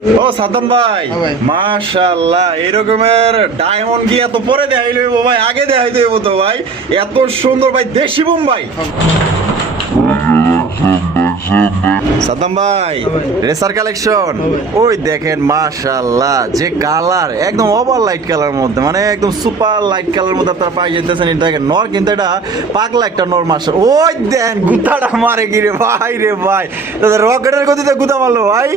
ও সাদ্দাম ভাই, মাশাআল্লাহ, এরকমের ডায়মন্ড কি এত পরে দেখাইলো ভাই? আগে দেখাইতে হইব তো ভাই। এত সুন্দর ভাই, দেশি বোম্বাই। সাদ্দাম ভাই, রেসার কালেকশন, ওই দেখেন মাশাআল্লাহ, যে কালার একদম ওভার লাইট কালার মধ্যে, মানে একদম সুপার লাইট কালার মধ্যে আপনারা পাই যেতেছেন। এটা দেখেন নর, কিন্তু এটা পাগলা একটা নর। মাশা, ওই দেন গুতাটা মারে কি রে ভাই, রে ভাই রকেটের গতিতে গুতা মারলো ভাই,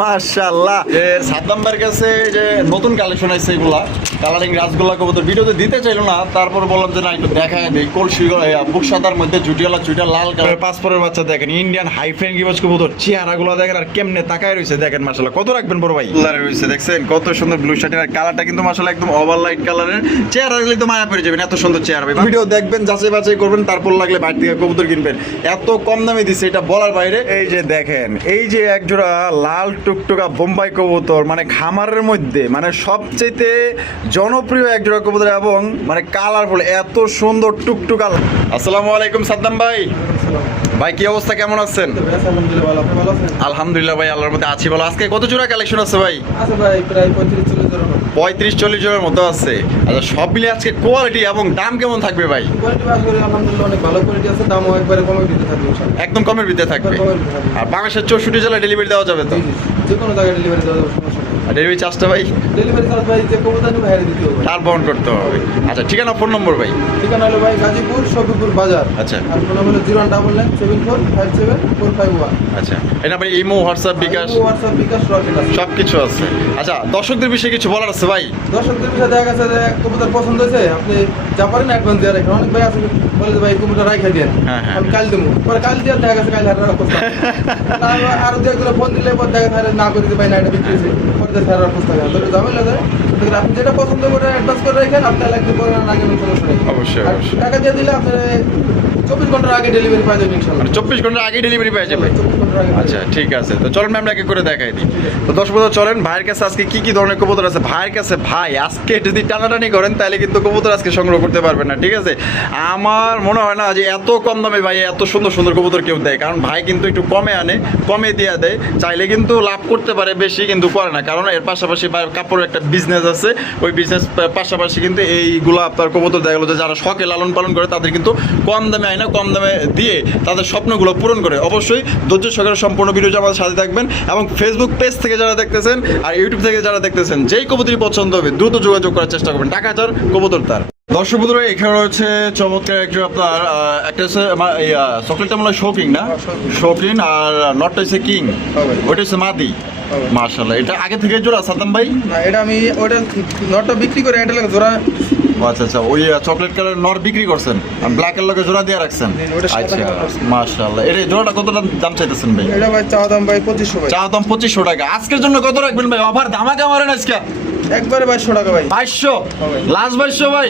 মাশাআল্লাহ। সাদ্দাম ভাইয়ের কাছে যে নতুন কালেকশন আছে, এগুলা কালারিং রাসগোল্লা কবুতর ভিডিওতে দিতে চাইলো না, তারপর বললাম যে না একটু দেখায় দেই। কলসি বুক সাদার মধ্যে জুটিয়ালা চুইটা লাল কালার পাসপোর্টের বাচ্চা দেখেন, ইন্ডিয়ান হাইফেন গিবস কবুতর, চেহারাগুলো দেখেন আর কেমনে তাকায় রয়েছে দেখেন। মাশাআল্লাহ, কত রাখবেন বড় ভাই? রয়েছে দেখছেন কত সুন্দর ব্লু শার্টের কালারটা, কিন্তু মাশাআল্লাহ একদম ওভার লাইট কালারের। চেহারা দেখলে তো মায়া পড়ে যাবেন, এত সুন্দর চেহারা ভাই। ভিডিও দেখবেন, যাচাই বাছাই করবেন, তারপর লাগলে বাইরে থেকে কবুতর কিনবেন। এত কম দামে দিচ্ছে, এটা বলার বাইরে। এই যে দেখেন, এই যে এক জোড়া লাল টুকটুকা বোম্বাই কবুতর, মানে খামারের মধ্যে মানে সবচেয়ে জনপ্রিয় এক জোড়া কবুতর, এবং মানে কালারফুল, এত সুন্দর টুকটুকা। আসসালামু আলাইকুম সাদ্দাম ভাই। ভাই কি অবস্থা, কেমন আছেন? আলহামদুলিল্লাহ ভাই, আল্লাহর মধ্যে আছি ভালো। আজকে কত জোড়া কালেকশন আছে ভাই? প্রায় 35-40 জোড়ার মতো আছে। আচ্ছা, সব মিলে আজকে কোয়ালিটি এবং দাম কেমন থাকবে ভাই? আলহামদুলিল্লাহ অনেক ভালো কোয়ালিটি আছে, দামও একবারে কমের ভিতরে থাকবে, একদম কমের ভিতরে থাকবে। আর বাংলাদেশের 64 জেলায় ডেলিভারি দেওয়া যাবে তো? যে কোনো জায়গায় ডেলিভারি দেওয়া যাবে, সমস্যা নেই। আর ডেলিভারি চার্জটা ভাই? ডেলিভারি চার্জ ভাই যে কবুতর নেবে বাইরে দিতে হবে, তার বহন করতে হবে। আচ্ছা, ঠিকানা ফোন নম্বর ভাই? ঠিকানা হলো ভাই গাজীপুর শফিপুর বাজার। আচ্ছা, আর ফোন নম্বর হলো 01974574451। আচ্ছা, এটা ভাই ইমো, হোয়াটসঅ্যাপ, বিকাশ? হোয়াটসঅ্যাপ, বিকাশ সবই আছে, সব কিছু আছে। আচ্ছা, দর্শকদের বিষয়ে কিছু বলার আছে ভাই? দর্শকদের বিষয়ে দেখা গেছে যে কবুতর পছন্দ হয়েছে, আপনি যা পারেন অ্যাডভান্স দিয়ে রাখেন। অনেক ভাই আছে বলে যে ভাই কবুতর রাইখা দেন, আমি কাল দেবো, পরে কাল দিয়ে দেখা গেছে কাল হারার অবস্থা। আরো দু একগুলো ফোন দিলে পর দেখা যায় না করে দিতে ভাই, না এটা বিক্রি হয়েছে, পরে দেখা হারার অবস্থা। ঝামেলা যায়, আপনি যেটা পছন্দ করে অ্যাডভান্স করে রাখেন, আপনার লাগবে পরে আগে সমস্যা নেই। অবশ্যই অবশ্যই। টাকা দিয়ে দিলে আপনার 24 ঘন্টার আগে ডেলিভারি পাওয়া যাবে ইনশাআল্লাহ। 24 ঘন্টার আগে ডেলিভারি পেয়ে যাবে? 24 ঘন্টার আগে। আচ্ছা, ঠিক আছে। তো চলেন আমরা একে করে দেখাই দিই। তো দর্শক বন্ধু, চলেন ভাইয়ের কাছে আজকে কি কি ধরনের কবুতর আছে। ভাইয়ের কাছে ভাই আজকে যদি টানাটানি করেন তাহলে কিন্তু কবুতর আজকে সংগ্রহ করতে পারবেন না, ঠিক আছে? আমার মনে হয় না যে এত কম দামে ভাই এত সুন্দর সুন্দর কবুতর কেউ দেয়, কারণ ভাই কিন্তু একটু কমে আনে, কমে দিয়ে দেয়। চাইলে কিন্তু লাভ করতে পারে, বেশি কিন্তু করে না, কারণ এর পাশাপাশি কাপড়ের একটা বিজনেস আছে। ওই বিজনেস পাশাপাশি কিন্তু এইগুলো আপনার কবুতর দেখা গেলো যে যারা শখে লালন পালন করে, তাদের কিন্তু কম দামে আয় না, কম দামে দিয়ে তাদের স্বপ্নগুলো পূরণ করে। অবশ্যই ধৈর্য সহকারে সম্পূর্ণ ভিডিওটা আমাদের সাথে থাকবেন, এবং ফেসবুক পেজ থেকে যারা দেখতেছেন আর ইউটিউব থেকে যারা দেখতেছেন, যেই কবুতরই পছন্দ হবে দ্রুত যোগাযোগ করার চেষ্টা করবেন। টাকা যার কবুতর তার। দর্শক বন্ধুরা, এখানে রয়েছে চমৎকার একজন আপনার একটা হচ্ছে চকলেটটা মনে হয় শৌকিং না? শৌকিং, আর নটটা হচ্ছে কিং, ওইটা হচ্ছে মাদি। মাশাআল্লাহ, এটা আগে থেকে জোড়া সাদ্দাম ভাই? না, এটা আমি ওটা নটটা বিক্রি করে এটা লাগে জোড়া। আচ্ছা আচ্ছা, ওই চকলেট কালার নর বিক্রি করছেন, আর ব্ল্যাকের লগে জোড়া দিয়ে রাখছেন। আচ্ছা, মাশাআল্লাহ। এটা জোড়াটা কত দাম চাইতেছেন ভাই? এটা ভাই চা দাম ভাই 2500 ভাই। চা দাম 2500 টাকা। আজকের জন্য কত রাখবেন ভাই? অফার ধামাকা মারেন আজকে একবারে 2200 টাকা ভাই। 2200 লাস্ট 2200 ভাই,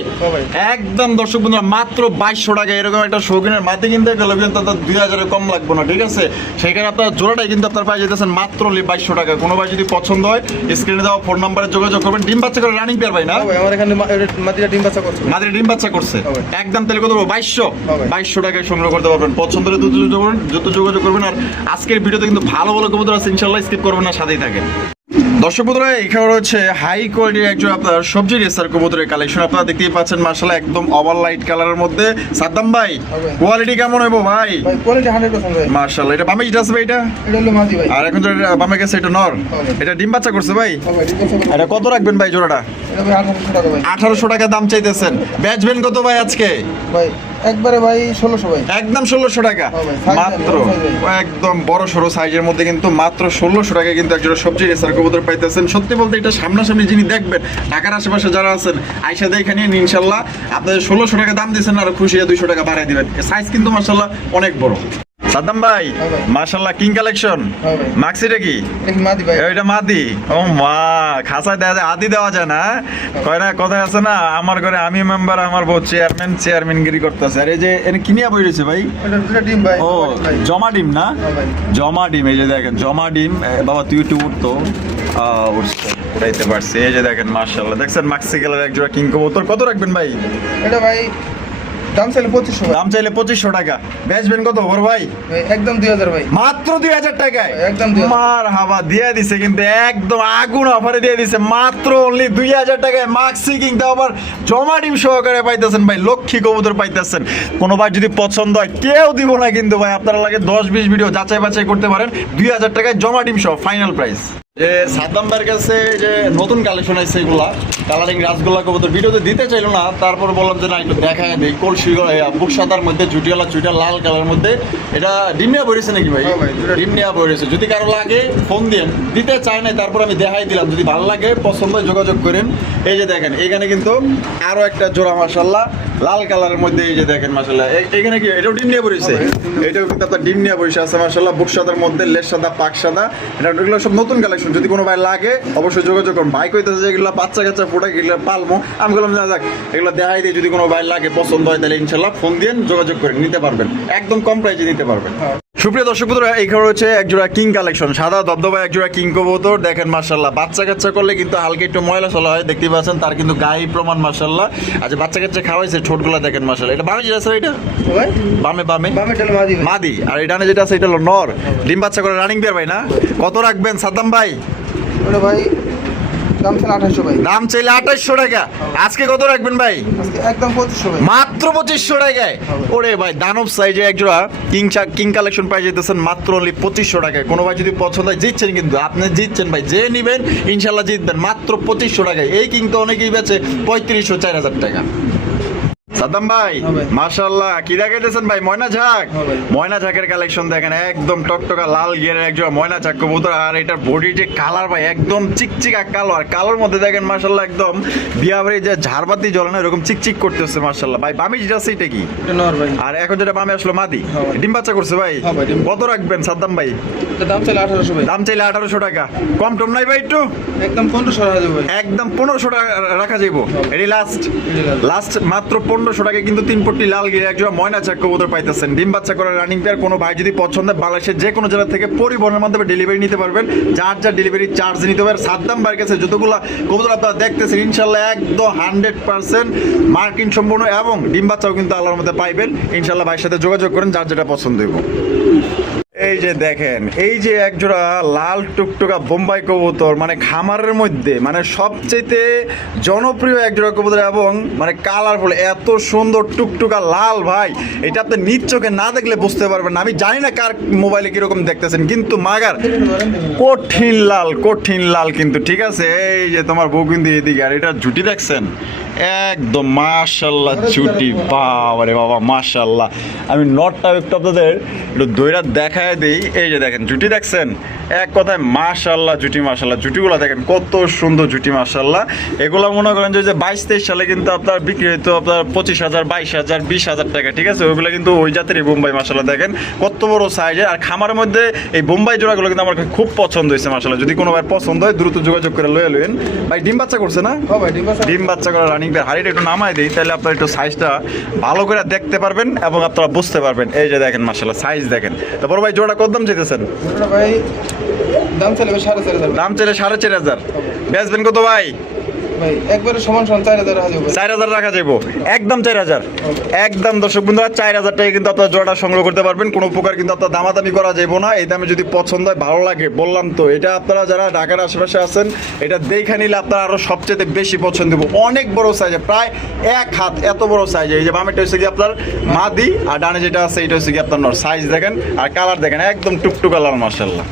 একদম। দর্শক বন্ধুরা, মাত্র 2200 টাকা এরকম একটা শৌখিনের মাটি কিনতে গেলে কিন্তু 2000 কম লাগবে না, ঠিক আছে? সেখানে আপনার জোড়াটাই কিন্তু আপনার পাই যেতেছেন মাত্র 2200 টাকা। কোনো ভাই যদি পছন্দ হয় স্ক্রিনে দেওয়া ফোন নাম্বারে যোগাযোগ করবেন। ডিম বাচ্চা করে রানিং পেয়ার ভাই না? আমার এখানে মাটিটা ডিম বাচ্চা করছে। মাটির ডিম বাচ্চা করছে, একদম। তাহলে কত? 2200 টাকায় সংগ্রহ করতে পারবেন। পছন্দ হলে দ্রুত যোগাযোগ করবেন। আর আজকের ভিডিওতে কিন্তু ভালো ভালো কবুতর আছে, ইনশাআল্লাহ স্কিপ করবেন না, সাথেই থাকেন। দর্শক বন্ধুরা, এখানে রয়েছে হাই কোয়ালিটির একজন আপনার সবজি রেসার কবুতরের কালেকশন। আপনারা দেখতেই পাচ্ছেন মাশাআল্লাহ, একদম ওভার লাইট কালারের মধ্যে। সাদ্দাম ভাই, কোয়ালিটি কেমন হইব ভাই? ভাই কোয়ালিটি 100% ভাই। মাশাআল্লাহ। এটা বামে যেটা আছে ভাই, এটা হলো মাদি ভাই। আর এখন যেটা বামে গেছে এটা নর। এটা ডিম বাচ্চা করছে ভাই? এটা কত রাখবেন ভাই জোড়াটা? এটা ভাই 1800 টাকা ভাই। 1800 টাকা দাম চাইতেছেন। বেচবেন কত ভাই আজকে? ভাই একবারে ভাই 1600 ভাই। একদম 1600 টাকা মাত্র। একদম বড় সড়ো সাইজের মধ্যে কিন্তু মাত্র 1600 টাকা কিন্তু একজন সবজি রেসার কবুতর পাইতেছেন। সত্যি বলতে এটা সামনাসামনি যিনি দেখবেন, ঢাকার আশেপাশে যারা আছেন, আইসা দেখে নিন, ইনশাল্লাহ আপনাদের 1600 টাকা দাম দিচ্ছেন, আর খুশি 200 টাকা বাড়াই দিবেন। সাইজ কিন্তু মাশাআল্লাহ অনেক বড়। সাদ্দাম ভাই, মাশাআল্লাহ, কিং কালেকশন। মাক্সিটা কি? মাদি ভাই। এটা মাদি। ও মা, খাসায় দেওয়া যায়, আদি দেওয়া যায় না? কয় না, কথায় আছে না, আমার ঘরে আমি মেম্বার, আমার বউ চেয়ারম্যানগিরি করতেছে। আর এই যে এনে কিনিয়া বই রয়েছে ভাই, এটা ডিম ভাই। ও জমা ডিম না? জমা ডিম। এই যে দেখেন জমা ডিম। বাবা তুই একটু উঠতো, উঠাইতে পারছি। এই যে দেখেন মাশাআল্লাহ, দেখছেন মাক্সি কালার এক জোড়া কিং কবুতর। কত রাখবেন ভাই? এটা ভাই দাম চাইলে 2500 ভাই। দাম চাইলে 2500 টাকা, বেচবেন কত বড় ভাই? ভাই একদম 2000 ভাই। মাত্র 2000 টাকায় একদম 2000। মার হাবা দিয়ে দিছে, কিন্তু একদম আগুন অফারে দিয়ে দিছে মাত্র অনলি 2000 টাকায়। মাক্সি কিন্তু আবার জমা ডিম সহকারে পাইতেছেন ভাই, লক্ষ্মী কবুতর পাইতেছেন। কোনো ভাই যদি পছন্দ হয় কেউ দিব না কিন্তু ভাই, আপনারা লাগে 10-20 ভিডিও যাচাই বাছাই করতে পারেন। 2000 টাকায় জমা ডিম সহ ফাইনাল প্রাইস। যে সাদ্দাম ভাইয়ের কাছে যে নতুন কালেকশন আছে এগুলা কালারিং রাসগোল্লা কবুতর ভিডিওতে দিতে চাইলো না, তারপর বললাম যে না একটু দেখায় দিই। কলসি বুক সাদার মধ্যে জুটিওয়ালা চুইটা লাল কালার মধ্যে, এটা ডিম নেওয়া পড়েছে নাকি ভাই? হ্যাঁ ভাই, দুটো ডিম নেওয়া পড়েছে। যদি কারো লাগে ফোন দিন, দিতে চায় না তারপর আমি দেখাই দিলাম। যদি ভালো লাগে পছন্দ হয় যোগাযোগ করেন। এই যে দেখেন এখানে কিন্তু আরো একটা জোড়া মাশাআল্লাহ লাল কালারের মধ্যে, এই যে দেখেন মাশাআল্লাহ এখানে কি এটাও ডিম নিয়ে পড়েছে? এটাও কিন্তু আপনার ডিম নিয়ে পড়েছে আছে মাশাআল্লাহ। বুক সাদার মধ্যে লেস সাদা পাক সাদা, এগুলো সব নতুন কালেকশন। যদি কোনো ভাই লাগে অবশ্যই যোগাযোগ করুন। ভাই কইতেছে যে এগুলো বাচ্চা কাচ্চা ফোটা এগুলো পালমো, আমি বললাম না যাক এগুলো দেখাই দিই। যদি কোনো ভাই লাগে পছন্দ হয় তাহলে ইনশাল্লাহ ফোন দিয়ে যোগাযোগ করে নিতে পারবেন, একদম কম প্রাইসে নিতে পারবেন। সুপ্রিয় দর্শক বন্ধুরা, এইখানে হচ্ছে একজোড়া কিং কালেকশন, সাদা দবদবা একজোড়া কিং কবুতর। দেখেন মাশাআল্লাহ বাচ্চা কাচ্চা করলে কিন্তু হালকা একটু ময়লা চলা হয়, দেখতে পাচ্ছেন তার কিন্তু গায়ে প্রমাণ মাশাআল্লাহ। আচ্ছা বাচ্চা কাচ্চা খাওয়াইছে, ছোটগুলা দেখেন মাশাআল্লাহ। এটা বামে যেটা আছে এটা ভাই বামে বামে বামে টেল মাদি ভাই। মাদি, আর এখানে যেটা আছে এটা হলো নর। ডিম বাচ্চা করে রানিং বিয়ার ভাই না? কত রাখবেন সাদ্দাম ভাই? ওটা ভাই দাম চাইলে 2800 ভাই। দাম চাইলে 2800 টাকা, আজকে কত রাখবেন ভাই? আজকে একদম 2500 ভাই। মাত্র 2500 টাকায়। ওরে ভাই দানব সাইজে একজোড়া কিং কালেকশন পাই যেতেছেন মাত্র অনলি 2500 টাকায়। কোনো ভাই যদি পছন্দ হয় জিতছেন, কিন্তু আপনি জিতছেন ভাই, যে নিবেন ইনশাল্লাহ জিতবেন মাত্র 2500 টাকায়। এই কিং তো অনেকেই বেচে 3500-4000 টাকা। সাদ্দাম ভাই হ্যাঁ ভাই। মাশাআল্লাহ কি দেখাইতেছেন ভাই? ময়না ঝাঁক। হ্যাঁ ভাই। ময়না ঝাঁকের কালেকশন দেখেন, একদম টকটকা লাল গিয়ারের একজোড়া ময়না ঝাঁক কবুতর। আর এটার বডি যে কালার ভাই একদম চিকচিকা কালো, আর কালোর মধ্যে দেখেন মাশাআল্লাহ একদম বিয়াবাড়ি যে ঝাড়বাতি জ্বলে না এরকম চিকচিক করতেছে মাশাআল্লাহ। ভাই বামি যেটা আছে এটা কি? এটা নর ভাই। আর এখন যেটা বামে আসলো মাদি, হ্যাঁ ভাই। ডিম বাচ্চা করছে ভাই? হ্যাঁ ভাই, ডিম। কত রাখবেন সাদ্দাম ভাই? এটা দাম চাইলে 1800 ভাই। দাম চাইলে 1800 টাকা, কম টম নাই ভাই একটু? একদম 1500 টাকা দেব ভাই। একদম 1500 টাকা রাখা যাইবো। এটি লাস্ট লাস্ট মাত্র 1500 টাকা কিন্তু 3 পট্টি লাল গিয়ে একজোড়া ময়না চাক কবুতর পাইতেছেন। ডিম বাচ্চা করে রানিং পেয়ার। কোনো ভাই যদি পছন্দ হয় বাংলাদেশের যে কোনো জেলা থেকে পরিবহনের মাধ্যমে ডেলিভারি নিতে পারবেন, যার যার ডেলিভারি চার্জ নিতে পারবেন। সাদ্দাম ভাইয়ের কাছে যতগুলো কবুতর আপনারা দেখতেছেন ইনশাল্লাহ একদম 100% মার্কিং সম্পূর্ণ, এবং ডিম বাচ্চাও কিন্তু আল্লাহর মধ্যে পাইবেন ইনশাল্লাহ। ভাইয়ের সাথে যোগাযোগ করেন যার যেটা পছন্দ হইব। এই যে দেখেন এই যে একজোড়া লাল টুকটুকা বোম্বাই কবুতর, মানে খামারের মধ্যে মানে সবচেয়ে জনপ্রিয় একজোড়া কবুতর, এবং মানে কালারফুল, এত সুন্দর টুকটুকা লাল ভাই, এটা আপনি নিজ চোখে না দেখলে বুঝতে পারবেন না। আমি জানি না কার মোবাইলে কিরকম দেখতেছেন, কিন্তু মাগার কঠিন লাল কিন্তু ঠিক আছে। এই যে তোমার বউ কিন্তু এদিকে, আর এটা জুটি দেখছেন একদম মাশাআল্লাহ জুটি, বাবারে বাবা মাশাআল্লাহ। আমি নটটা একটু আপনাদের একটু দইরা দেখায় দিই। এই যে দেখেন জুটি দেখছেন, এক কথায় মাশাআল্লাহ জুটি, মাশাআল্লাহ জুটিগুলো দেখেন কত সুন্দর জুটি মাশাআল্লাহ। এগুলো মনে করেন যে 22-23 সালে কিন্তু আপনার বিক্রি হইতো আপনার 25,000, 22,000, 20,000 টাকা, ঠিক আছে। ওইগুলো কিন্তু ওই জাতেরই বোম্বাই মাশাআল্লাহ। দেখেন কত বড় সাইজের, আর খামারের মধ্যে এই বোম্বাই জোড়াগুলো কিন্তু আমার খুব পছন্দ হয়েছে মাশাআল্লাহ। যদি কোনো ভাই পছন্দ হয় দ্রুত যোগাযোগ করে লয়ে লইন। ভাই ডিম বাচ্চা করছে না? হ্যাঁ ভাই, ডিম বাচ্চা। ডিম বাচ্চা করা রানিং পেয়ার। হাড়িটা একটু নামায় দিই, তাহলে আপনারা একটু সাইজটা ভালো করে দেখতে পারবেন এবং আপনারা বুঝতে পারবেন। এই যে দেখেন মাশাআল্লাহ সাইজ দেখেন। তারপর ভাই জোড়া কত দাম চাইতেছেন? ওটা ভাই দাম চাইলে 4500 দাম চাইলে 4500। বেচবেন কত ভাই? ভাই একবারে সমান 4000 টাকা দেব ভাই। 4000 রাখা যাবো, একদম 4000। একদম দর্শক বন্ধুরা 4000 টাকা কিন্তু আপনার জোড়াটা সংগ্রহ করতে পারবেন। কোনো প্রকার কিন্তু আপনার দামাদামি করা যাবে না। এই দামে যদি পছন্দ হয় ভালো লাগে, বললাম তো এটা আপনারা যারা ঢাকার আশেপাশে আছেন এটা দেখে নিলে আপনারা আরো সবচেয়ে বেশি পছন্দ হবে। অনেক বড় সাইজে, প্রায় 1 হাত এত বড় সাইজে। এই যে বামেটা হচ্ছে কি আপনার মাদি, আর ডানে যেটা আছে এটা হচ্ছে কি আপনার নর। সাইজ দেখেন আর কালার দেখেন একদম টুকটুকা লাল মাশাআল্লাহ।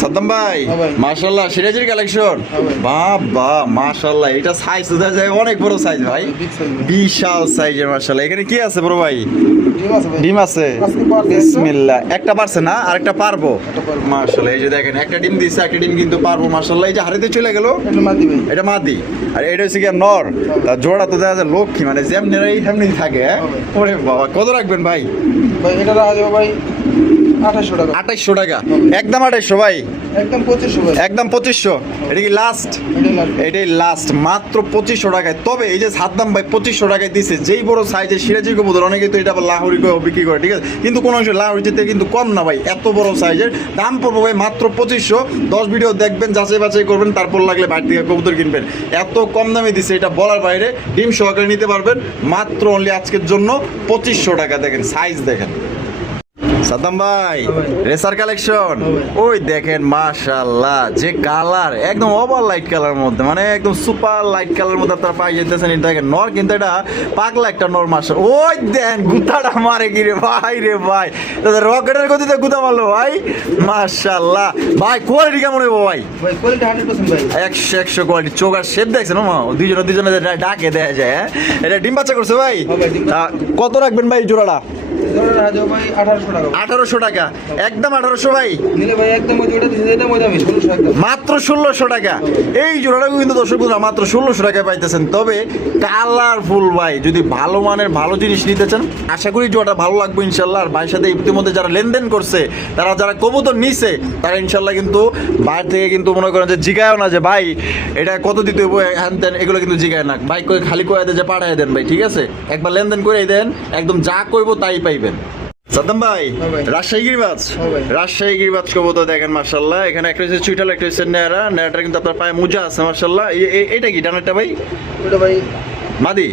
সাদ্দাম ভাই হ্যাঁ ভাই। মাশাআল্লাহ সিরাজের কালেকশন, হ্যাঁ ভাই। বাবা মাশাআল্লাহ। এটা সাইজ দেখা যায় অনেক বড় সাইজ ভাই, Big size ভাই। বিশাল সাইজের মাশাআল্লাহ। এখানে কি আছে বড় ভাই? ডিম আছে ভাই। ডিম আছে, আজকে পারবে। বিসমিল্লাহ। একটা পারছে না, আরেকটা পারবো একটা পারবো। মাশাআল্লাহ। এই যে দেখেন একটা ডিম দিছে, একটা ডিম কিন্তু পারবো মাশাআল্লাহ। এই যে হাড়িতে চলে গেল, এটা মাদি ভাই। এটা মাদি, আর এটা হচ্ছে কি নর। তার জোড়া তো দেখা যায় লক্ষ্মী, মানে যেমনি তেমনি থাকে। হ্যাঁ? ওরে বাবা কত রাখবেন ভাই? ভাই এটা রাখা যাবে ভাই 2800 টাকা। 2800 টাকা, একদম 2800 ভাই, একদম 2500 ভাই। একদম 2500। এটা কি লাস্ট? এটাই লাস্ট, মাত্র 2500 টাকায়। তবে এই যে সাদ্দাম ভাই 2500 টাকায় দিছে, যেই বড় সাইজের সিরাজি কবুতর, অনেকে তো এটা আবার লাহোরি বিক্রি করে, ঠিক আছে, কিন্তু কোনো অংশ লাহোরি যেতে কিন্তু কম না ভাই, এত বড় সাইজের দাম পড়বে ভাই মাত্র 2500। 10 ভিডিও দেখবেন, যাচাই বাছাই করবেন, তারপর লাগলে বাইরে থেকে কবুতর কিনবেন। এত কম দামে দিছে, এটা বলার বাইরে। ডিম সহকারে নিতে পারবেন মাত্র অনলি আজকের জন্য 2500 টাকা। দেখেন সাইজ দেখেন সাদ্দাম ভাই, রেসার কালেকশন। ওই দেখেন মাশাআল্লাহ, যে কালার একদম ওভার লাইট কালার মধ্যে, মানে একদম সুপার লাইট কালার মধ্যে আপনারা পাই যেতেছেন। এটা দেখেন নর, কিন্তু এটা পাগলা একটা নর মাশা। ওই দেন গুতাটা মারে কি রে ভাই, রে ভাই রকেটের গতিতে গুতা মারলো ভাই, মাশাআল্লাহ। ভাই কোয়ালিটি কেমন হইব ভাই? ভাই কোয়ালিটি 100% ভাই, 100 কোয়ালিটি। চোখ আর শেপ দেখছেন মা, দুজনে ডাকে দেয়া যায়। হ্যাঁ, এটা ডিম বাচ্চা করছে ভাই। কত রাখবেন ভাই জোড়াটা? জোড়াটা হাজার ভাই 1800 টাকা। 1800 টাকা, একদম 1800 ভাই। নিলে ভাই একদম ওই জোড়া দিছে, এটা মজা আমি 1600 একদম, মাত্র 1600 টাকা। এই জোড়াটা কিন্তু দর্শক বন্ধুরা মাত্র 1600 টাকায় পাইতেছেন। তবে কালারফুল ভাই, যদি ভালো মানের ভালো জিনিস নিতে চান, আশা করি জোড়াটা ভালো লাগবে ইনশাল্লাহ। আর ভাইয়ের সাথে ইতিমধ্যে যারা লেনদেন করছে, তারা যারা কবুতর নিছে, তারা ইনশাল্লাহ কিন্তু বাইরে থেকে কিন্তু মনে করেন যে জিগায়ও না যে ভাই এটা কত দিতে হইব, হ্যান তেন, এগুলো কিন্তু জিগায় না। ভাই কই খালি কয়ে দেয় যে পাঠায় দেন ভাই, ঠিক আছে, একবার লেনদেন করে দেন, একদম যা কইবো তাই পাইবেন। সাদ্দাম ভাই, রাজশাহী গিরিবাজ, রাজশাহী গিরিবাজ কবুতর দেখেন মাশাআল্লাহ। এখানে একটা হচ্ছে চুইটাল, একটা হচ্ছে নেড়া। নেড়াটা কিন্তু আপনার পায়ে মোজা আছে মাশাআল্লাহ। এটা কি ডানারটা ভাই? ওটা ভাই মাদি,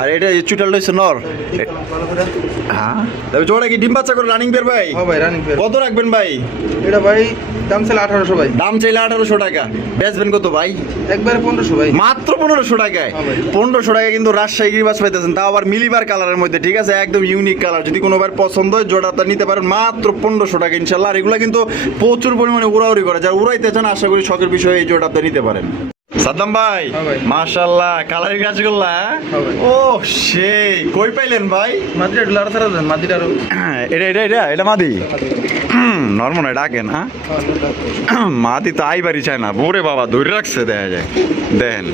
আর এটা চুইটালটা হচ্ছে নর। হ্যাঁ, তবে জোড়া কি ডিম বাচ্চা করে রানিং বের ভাই? হ্যাঁ ভাই রানিং পেয়ার। কত রাখবেন ভাই? এটা ভাই দাম ছিল 1800 ভাই। দাম চাইলে 1800 টাকা, বেচবেন কত ভাই? একবারে 1500 ভাই। মাত্র 1500 টাকায়। 1500 টাকায় কিন্তু রাজশাহী গিরিবাজ পাইতেছেন, তাও আবার মিলিবার কালারের মধ্যে, ঠিক আছে, একদম ইউনিক কালার। যদি কোনোবার পছন্দ হয় জোড়াটা নিতে পারেন মাত্র 1500 টাকা ইনশাল্লাহ। আর এগুলো কিন্তু প্রচুর পরিমাণে উড়াউড়ি করে, যারা উড়াইতে চান আশা করি শখের বিষয়ে এই জোড়াটা নিতে পারেন। সাদ্দাম ভাই, মাশাআল্লাহ, কালারিং গাছগুলা ও সেই কই পাইলেন ভাই? মাদিটা ডলার ছাড়া দেন, মাদিটা আরো এটা মাদি নরমনে ডাকেন। হ্যাঁ, মাদি তো আইবারই চায় না, ওরে বাবা ধরে রাখছে, দেখা যায়। দেখেন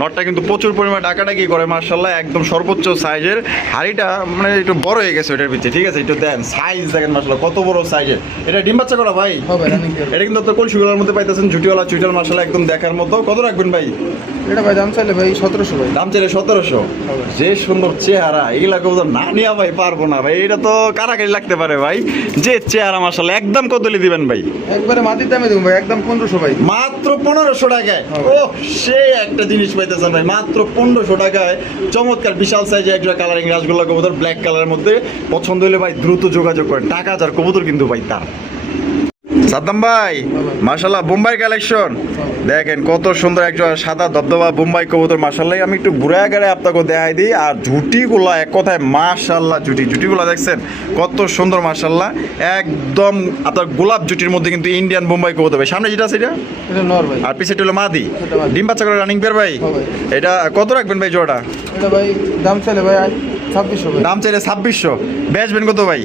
নটটা কিন্তু প্রচুর পরিমাণে ডাকাডাকি করে মাশাআল্লাহ, একদম সর্বোচ্চ সাইজের। হাড়িটা মানে একটু বড় হয়ে গেছে ওটার ভিতরে, ঠিক আছে, একটু দেন সাইজ দেখেন মাশাআল্লাহ কত বড় সাইজের। এটা ডিম বাচ্চা করা ভাই? এটা কিন্তু আপনার কলসিগুলোর মধ্যে পাইতেছেন, ঝুটিওয়ালা চুইটাল মাশাআল্লাহ একদম দেখার মতো। কত রাখবেন ভাই? এটা ভাই দাম চাইলে ভাই 1700 ভাই। দাম চাইলে 1700। যে সুন্দর চেহারা, এগুলা কবুতর না নিয়া ভাই পারবো না ভাই, এটা তো কারাকারি লাগতে পারে ভাই। যে চেহারা মাশাআল্লাহ, একদম কত দিবেন ভাই? একবারে মাটির দামে দেবো ভাই, একদম 1500 ভাই। মাত্র 1500 টাকায়। ও সেই একটা জিনিস পাইতেছেন ভাই মাত্র 1500 টাকায়। চমৎকার বিশাল সাইজে একটা কালারিং রাসগোল্লা কবুতর, ব্ল্যাক কালারের মধ্যে। পছন্দ হলে ভাই দ্রুত যোগাযোগ করেন, টাকা যার কবুতর কিন্তু ভাই তার। সাদ্দাম ভাই, মাশাআল্লাহ বোম্বাই কালেকশন দেখেন কত সুন্দর একটা সাদা ধবধবা বোম্বাই কবুতর মাশাআল্লাহ। আমি একটু ঘুরে আগারে আপনাকে দেখাই দিই। আর ঝুটিগুলো এক কথায় মাশাআল্লাহ, জুটিগুলো দেখছেন কত সুন্দর মাশাআল্লাহ, একদম আপনার গোলাপ জুটির মধ্যে কিন্তু ইন্ডিয়ান বোম্বাই কবুতর ভাই। সামনে যেটা আছে এটা নর ভাই, আর পিছেটা হলো মাদি। ডিম বাচ্চা করে রানিং পেয়ার ভাই। এটা কত রাখবেন ভাই জোড়াটা? এটা ভাই দাম চাইলে ভাই 2600 ভাই। দাম চাইলে 2600, বেচবেন কত ভাই?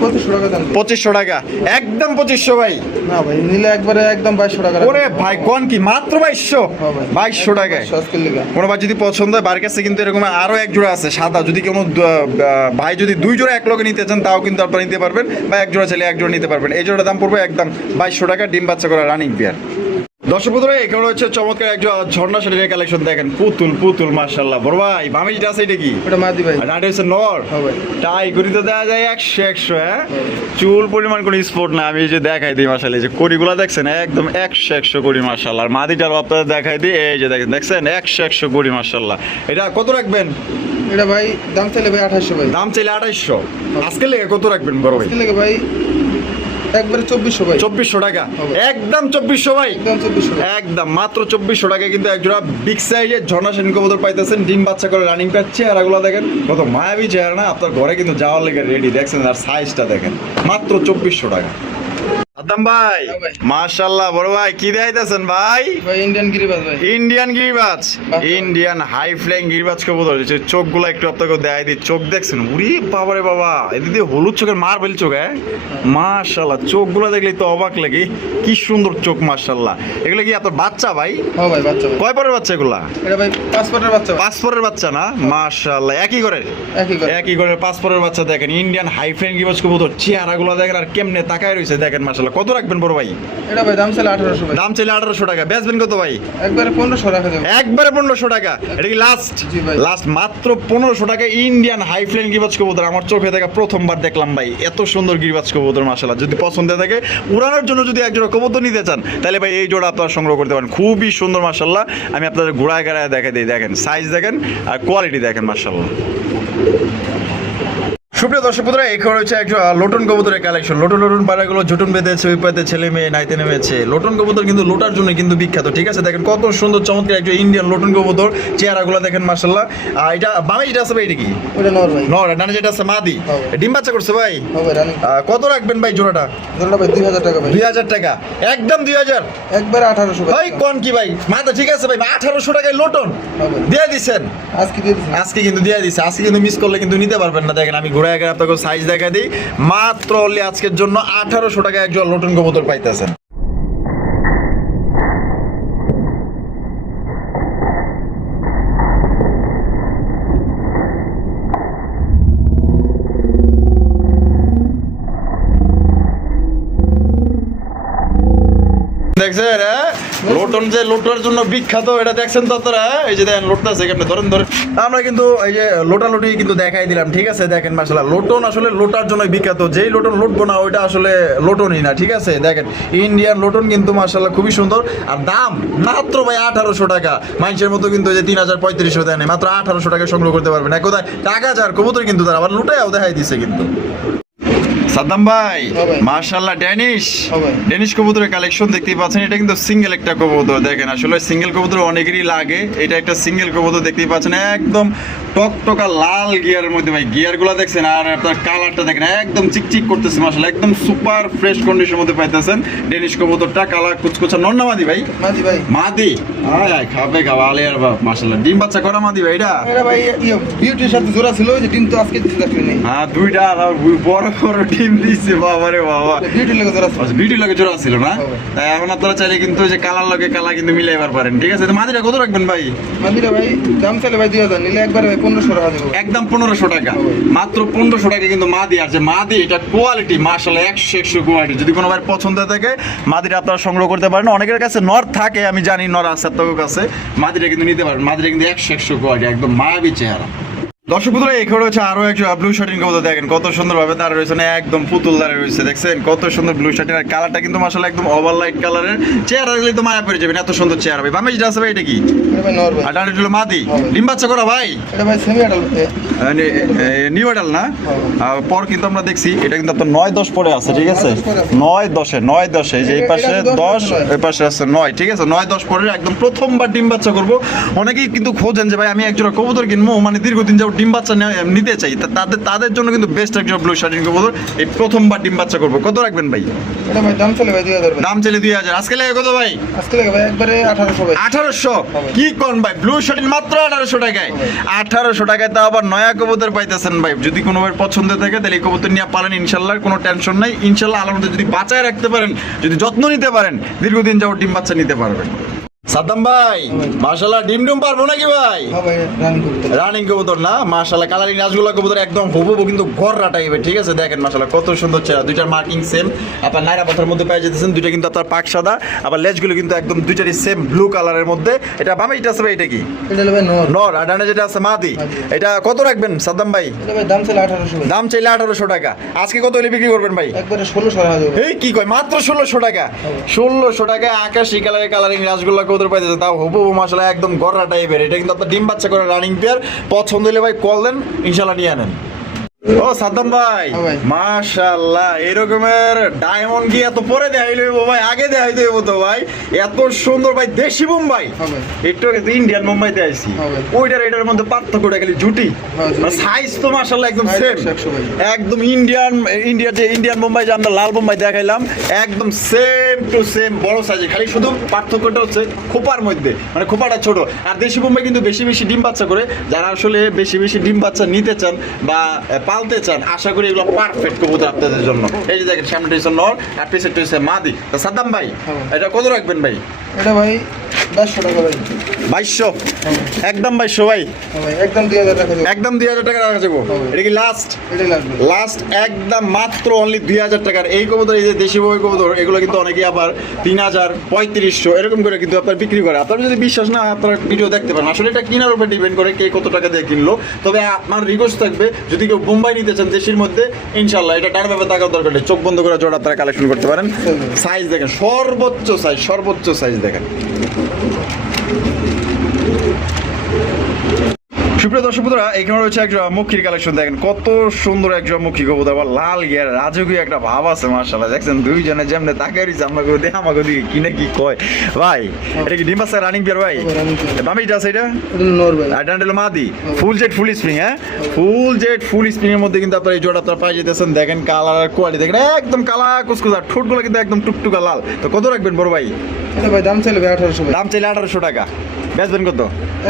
2500 টাকা দাম। 2500 টাকা, একদম 2500 ভাই। না ভাই নিলে একবারে একদম 2200 টাকা। ওরে ভাই কোন কি মাত্র 2200? 2200 টাকায়। কোনো ভাই যদি পছন্দ হয়, বাড়ির কাছে কিন্তু এরকম আরো এক জোড়া আছে সাদা। যদি কোনো ভাই যদি 2 জোড়া এক লগে নিতে চান, তাও কিন্তু আপনারা নিতে পারবেন, বা এক জোড়া চাইলে এক জোড়া নিতে পারবেন। এই জোড়ার দাম পড়বে একদম 2200 টাকা, ডিম বাচ্চা করা রানিং পেয়ার। দর্শক বন্ধুরা, এখানে হচ্ছে চমৎকার একজন ঝর্ণা শাড়ির কালেকশন দেখেন, পুতুল মাশাআল্লাহ। বড় ভাই বামে যেটা আছে এটা কি? এটা মাদি ভাই। আর এটা হচ্ছে নর। হ্যাঁ ভাই। টাই করি তো দেওয়া যায় 100। হ্যাঁ, চুল পরিমাণ কোনো স্পট না, আমি এই যে দেখাই দিই মাশাআল্লাহ, এই যে কড়িগুলো দেখছেন একদম 100 কড়ি মাশাআল্লাহ। আর মাদিটারও আপনাদের দেখাই দিই, এই যে দেখছেন 100 কড়ি মাশাআল্লাহ। এটা কত রাখবেন? এটা ভাই দাম চাইলে ভাই 2800 ভাই। দাম চাইলে 2800। আজকে লেগে কত রাখবেন বড় ভাই? আজকে লেগে ভাই একবারে 2400 ভাই। 2400 টাকা, একদম 2400 ভাই। একদম 2400 একদম মাত্র 2400 টাকায় কিন্তু এক জোড়া বিগ সাইজের ঝর্ণা শাড়ি কবুতর পাইতেছেন, ডিম বাচ্চা করে রানিং পেয়ার। চেহারাগুলো দেখেন কত মায়াবী চেহারা না, আপনার ঘরে কিন্তু যাওয়ার লেগে রেডি। দেখছেন আর সাইজটা দেখেন, মাত্র 2400 টাকা। সাদ্দাম ভাই হ্যাঁ ভাই। মাশাআল্লাহ বড় ভাই কি দেখাইতেছেন ভাই? ভাই ইন্ডিয়ান গিরিবাজ ভাই। ইন্ডিয়ান গিরিবাজ, বাহ। ইন্ডিয়ান হাই ফ্লাইং গিরিবাজ কবুতর। যে চোখগুলো একটু আপনাকে দেখাই দিই, চোখ দেখছেন? উরি বাবারে বাবা, এদিকে হলুদ চোখের মার্বেল চোখ। মাশাআল্লাহ, চোখগুলো দেখলেই তো অবাক লাগে, কি সুন্দর চোখ মাশাআল্লাহ। এগুলো কি আপনার বাচ্চা ভাই? হ্যাঁ ভাই বাচ্চা ভাই। কয় পরের বাচ্চা এগুলা? এটা ভাই পাসপোর্টের বাচ্চা ভাই। পাসপোর্টের বাচ্চা না? মাশাআল্লাহ, একই করে একই করে। একই করে পাসপোর্টের বাচ্চা। দেখেন ইন্ডিয়ান হাই ফ্লাইং গিরিবাজ কবুতর, চেহারাগুলো দেখেন আর কেমনে তাকায় রয়েছে দেখেন মাশাআল্লাহ। কত রাখবেন বড় ভাই? এটা ভাই দাম ছিল 1800 ভাই। দাম চাইলে 1800 টাকা, বেচবেন কত ভাই? একবারে 1500 রাখা যাবে। একবারে 1500 টাকা। এটা কি লাস্ট? জি ভাই। লাস্ট মাত্র 1500 টাকা ইন্ডিয়ান হাই ফ্লাইং গিরিবাজ কবুতর। আমার চোখে দেখা প্রথমবার দেখলাম ভাই এত সুন্দর গিরিবাজ কবুতর মাশাআল্লাহ। যদি পছন্দ থাকে, উড়ানোর জন্য যদি এক জোড়া কবুতর নিতে চান, তাহলে ভাই এই জোড়া আপনারা সংগ্রহ করতে পারেন। খুবই সুন্দর মাশাআল্লাহ। আমি আপনাদের ঘোড়ায় গাড়ায় দেখাই দিই, দেখেন সাইজ দেখেন আর কোয়ালিটি দেখেন মাশাআল্লাহ। সুপ্রিয় দর্শক বন্ধুরা, এখানে হচ্ছে একটা লোটন কবুতরের কালেকশন। লোটন পাড়াগুলো ঝুটন বেঁধেছে, ওই পাতে ছেলে মেয়ে নাইতে নেমেছে। লোটন কবুতর কিন্তু লোটার জন্য কিন্তু বিখ্যাত, ঠিক আছে? দেখেন কত সুন্দর চমৎকার একটা ইন্ডিয়ান লোটন কবুতর, চেহারাগুলো দেখেন মাশাআল্লাহ। এটা বামে যেটা আছে ভাই, এটা কি ওটা নর ভাই। নর? ডানে যেটা আছে মাদি। হ্যাঁ। ডিম বাচ্চা করছে ভাই? হ্যাঁ ভাই রানিং। কত রাখবেন ভাই জোড়াটা? ধরুন ভাই 2000 টাকা ভাই। 2000 টাকা, একদম 2000। একবারে 1800 ভাই। ভাই কোন কি ভাই, মাথা ঠিক আছে ভাই? 1800 টাকায় লোটন হ্যাঁ ভাই। দিয়ে দিচ্ছেন? আজকে দিয়ে দিছি। আজকে কিন্তু দিয়ে দিচ্ছে, আজকে কিন্তু মিস করলে কিন্তু নিতে পারবেন না। দেখেন আমি ঘোড়ায় আগে আপনাকে সাইজ দেখা দিই, মাত্র অনলি আজকের জন্য 1800 টাকা একজন লোটন কবুতর পাইতেছেন। দেখছেন লোটন যে লোটার জন্য বিখ্যাত, এটা দেখছেন তো আপনারা? এই যে দেখেন লোটটা আছে, কেমনে ধরেন ধরেন। আমরা কিন্তু এই যে লোটালোটি কিন্তু দেখাই দিলাম, ঠিক আছে? দেখেন মাশাআল্লাহ, লোটন আসলে লোটার জন্য বিখ্যাত। যেই লোটন লুটবো না ওইটা আসলে লোটনই না, ঠিক আছে? দেখেন ইন্ডিয়ান লোটন কিন্তু মাশাআল্লাহ খুবই সুন্দর। আর দাম মাত্র ভাই 1800 টাকা। মানুষের মতো কিন্তু এই যে 3000-3500 দেয় না, মাত্র 1800 টাকায় সংগ্রহ করতে পারবেন। এক কথায় টাকা যার কবুতর কিন্তু তারা আবার লুটাইও দেখাই দিছে কিন্তু। সাদ্দাম ভাই হ্যাঁ ভাই। মাশাআল্লাহ, ড্যানিশ হ্যাঁ ভাই। ড্যানিশ কবুতরের কালেকশন দেখতেই পাচ্ছেন। এটা কিন্তু সিঙ্গেল একটা কবুতর। দেখেন আসলে সিঙ্গেল কবুতর অনেকেরই লাগে, এটা একটা সিঙ্গেল কবুতর দেখতেই পাচ্ছেন। একদম টকটকা লাল গিয়ারের মধ্যে ভাই, গিয়ারগুলো দেখছেন আর আপনার কালারটা দেখেন একদম চিকচিক করতেছে মাশাআল্লাহ, একদম সুপার ফ্রেশ কন্ডিশনের মধ্যে পাইতেছেন ড্যানিশ কবুতরটা। কালার কুচকুচা। নর না মাদি ভাই? মাঝি ভাই। মাদি। আয় খাবে খাওয়ালে আর বাপ মাশাআল্লাহ। ডিম বাচ্চা করা মাদি ভাই এটা? এটা ভাই বিউটির সাথে জোড়া ছিল, ওই যে ডিম তো আজকে দিতে চাকরি নেই। হ্যাঁ, দুইটা আর বড় বড় ডিম দিচ্ছে বাবারে বাবা। বিউটির লাগে জোড়া ছিল। ভিডিও লাগে জোড়া ছিল না? হবে। তাই এখন আপনারা চাইলে কিন্তু ওই যে কালার লাগে কালার কিন্তু মিলাইবার পারেন, ঠিক আছে? তো মাদিটা কত রাখবেন ভাই? মাঝিরা ভাই দাম চাইলে ভাই 2000, নিলে একবারে ভাই 1500 টাকা দেবো। একদম 1500 টাকা, মাত্র 1500 টাকা কিন্তু মাদি। আর যে মাদি এটা কোয়ালিটি মাশাআল্লাহ 100 কোয়ালিটি। যদি কোনো ভাই পছন্দ থাকে মাদিটা আপনারা সংগ্রহ করতে পারেন। অনেকের কাছে নর থাকে, আমি জানি নর আছে আপনাদের কাছে, মাদিটা কিন্তু নিতে পারেন। মাদিটা কিন্তু 100 কোয়ালিটি, একদম মায়াবী চেহারা। দর্শক বন্ধুরা, এখানে হচ্ছে আরো একটা ব্লু শার্টিং কবুতর। দেখেন কত সুন্দর ভাবে তার রয়েছে, না একদম পুতুল দাঁড়িয়ে রয়েছে। দেখছেন কত সুন্দর ব্লু শার্টিং, আর কালারটা কিন্তু মাশাআল্লাহ একদম ওভার লাইট কালারের। চেহারা দেখলে তো মায়া পড়ে যাবেন, এত সুন্দর চেহারা ভাই। বামে যেটা আছে ভাই, এটা কি? এটা ভাই নর ভাই। আর ডানে হলো মাদি। ডিম বাচ্চা করা ভাই? এটা ভাই সেমি অ্যাডাল্ট। নিউ অ্যাডাল না? পর কিন্তু আমরা দেখছি এটা কিন্তু আপনার 9-10 পরে আছে, ঠিক আছে? 9-10 যে এই পাশে 10, ওই পাশে আছে 9, ঠিক আছে? 9-10 পরে একদম প্রথমবার ডিম বাচ্চা করবো। অনেকেই কিন্তু খোঁজেন যে ভাই আমি একজোড়া কবুতর কিনবো, মানে দীর্ঘদিন যাবো ডিম বাচ্চা নিতে চাই, তাদের জন্য কিন্তু বেস্ট একটা ব্লু শার্টিং কবুতর। এই প্রথমবার ডিম বাচ্চা করবো। কত রাখবেন ভাই? এটা ভাই দাম চলে ভাই 2000 ভাই। দাম চাইলে 2000। আজকে লাগে কত ভাই? আজকে লাগে ভাই একবারে 1800 ভাই। 1800? কি কোন ভাই, ব্লু শার্টিং মাত্র 1800 টাকায়? 1800 টাকায় তা আবার নয়া কবুতর পাইতেছেন ভাই। যদি কোনো ভাই পছন্দ থাকে তাহলে এই কবুতর নিয়ে পারেন ইনশাল্লাহ, কোনো টেনশন নাই ইনশাল্লাহ। আল্লাহর মধ্যে যদি বাঁচায় রাখতে পারেন, যদি যত্ন নিতে পারেন, দীর্ঘদিন যাও ডিম বাচ্চা নিতে পারবেন। সাদ্দাম ভাই মাশাআল্লাহ, ডিম পারবো নাকি ভাই? হ্যাঁ ভাই রানিং কবুতর। রানিং কবুতর না মাশাআল্লাহ, কালারিং রাজগুলা কবুতর একদম হুবহু কিন্তু গররা টাইপের, ঠিক আছে? দেখেন মাশাআল্লাহ কত সুন্দর চেহারা, দুইটার মার্কিং সেম। আপনার নাইরা পাথরের মধ্যে পেয়ে যেতেছেন, দুইটা কিন্তু আপনার পাক সাদা, আবার লেজগুলো কিন্তু একদম দুইটারই সেম ব্লু কালারের মধ্যে। এটা বামে যেটা আছে ভাই, এটা কি? এটা হলো ভাই নর। নর। আর ডানে যেটা আছে মাদি। এটা কত রাখবেন সাদ্দাম ভাই? এটা ভাই দাম চাইলে 1800 ভাই। দাম চাইলে 1800 টাকা। আজকে কত হলে বিক্রি করবেন ভাই? একবারে 1600 টাকা দেবো। এই কি কয়, মাত্র 1600 টাকা? 1600 টাকা আকাশি কালারের কালারিং রাজগোল্লা কবুতর পাইতেছে, তাও হুবহু মাশাআল্লাহ একদম গররা টাইপের। এটা কিন্তু আপনার ডিম বাচ্চা করে রানিং পেয়ার। পছন্দ হলে ভাই কল দেন, ইনশাআল্লাহ নিয়ে আনেন। ও সাদ্দাম ভাই, হ্যাঁ ভাই। মাশাআল্লাহ, এরকমের ডায়মন্ড কি এত পরে দেখাইলো ভাই, আগে দেখাইতে হইব তো ভাই। এত সুন্দর ভাই, দেশি বোম্বাই। হ্যাঁ ভাই। একটু আগে তো ইন্ডিয়ান বোম্বাইতে আইছি। হ্যাঁ ভাই। ওইটার এটার মধ্যে পার্থক্যটা খালি জুটি, হ্যাঁ, জুটি। সাইজ তো মাশাআল্লাহ একদম Size সেম, 100 ভাই। একদম ইন্ডিয়ান বোম্বাই যে আমরা লাল বোম্বাই দেখাইলাম, একদম সেম টু সেম বড় সাইজে, খালি শুধু পার্থক্যটা হচ্ছে খোপার মধ্যে, মানে খোপাটা ছোট। আর দেশি বোম্বাই কিন্তু বেশি বেশি ডিম বাচ্চা করে, যারা আসলে বেশি বেশি ডিম বাচ্চা নিতে চান বা পালতে চান, আশা করি এগুলো পারফেক্ট কবুতর আপনাদের জন্য। এই যে দেখেন, সামনেটা হচ্ছে নর আর পিছনেটা হচ্ছে মাদি। তো সাদ্দাম ভাই, হ্যাঁ। এটা কত রাখবেন ভাই? এটা ভাই 500 টাকা ভাই। 2200, একদম 2200 ভাই, হ্যাঁ ভাই, একদম 2000 টাকা দেব। একদম 2000 টাকা রাখা যাবো। হ্যাঁ। এটা কি লাস্ট? এটাই লাগবে। লাস্ট একদম মাত্র অনলি 2000 টাকার এই কবুতর। এই যে দেশি বই কবুতর, এগুলো কিন্তু অনেকে আবার 3000, 3500 এরকম করে কিন্তু আপনার বিক্রি করে। আপনার যদি বিশ্বাস না হয়, আপনার ভিডিও দেখতে পারেন। আসলে এটা কেনার উপর ডিপেন্ড করে কে কত টাকা দিয়ে কিনলো। তবে আমার রিকোয়েস্ট থাকবে, যদি কেউ বোম্বাই নিতে চান দেশির মধ্যে, ইনশাল্লাহ এটা ডান ভাবে টাকার দরকার নেই, চোখ বন্ধ করে জোড়া আপনারা কালেকশন করতে পারেন। সাইজ দেখেন, সর্বোচ্চ সাইজ দেখেন। সুপ্রিয় দর্শক বন্ধুরা, এখানে রয়েছে একটা মুখির কালেকশন। দেখেন কত সুন্দর একটা মুখী কবুতর, আবার লাল গিয়ার, রাজকীয় একটা ভাব আছে মাশাআল্লাহ। দেখছেন দুইজনে যেমনে তাকাই রইছে আমাকে দেখে, আমাকে দিকে কি না কি কয় ভাই। এটা কি ডিম বাচ্চা রানিং বিয়ার ভাই? দামিটা আছে এটা? এটা নর ভাই। আর ডান্ডেল মাদি, ফুল জেড ফুল স্প্রিং। হ্যাঁ, ফুল জেড ফুল স্প্রিং এর মধ্যে কিন্তু আপনার এই জোড়া আপনারা পাই যেতেছেন। দেখেন কালার কোয়ালিটি দেখেন, একদম কালা কুচকুচা, ঠোঁটগুলো কিন্তু একদম টুকটুকা লাল। তো কত রাখবেন বড় ভাই? এটা ভাই দাম চাইলে ভাই 1800 ভাই। দাম চাইলে 1800 টাকা, বেচবেন কত?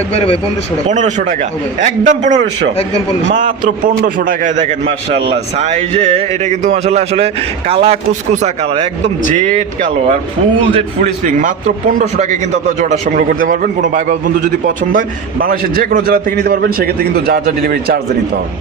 একবারে ভাই 1500 টাকা। 1500 টাকা, হবে। একদম 1500, একদম 1500। মাত্র 1500 টাকায়। দেখেন মাশাআল্লাহ, সাইজে এটা কিন্তু মাশাআল্লাহ আসলে কালা কুসকুসা কালার, একদম জেড কালো, আর ফুল জেড ফুল স্প্রিং। মাত্র 1500 টাকায় কিন্তু আপনার জোড়া সংগ্রহ করতে পারবেন। কোনো ভাই বন্ধু যদি পছন্দ হয়, বাংলাদেশের যে কোনো জেলা থেকে নিতে পারবেন। সেক্ষেত্রে কিন্তু যার ডেলিভারি চার্জ নিতে হবে।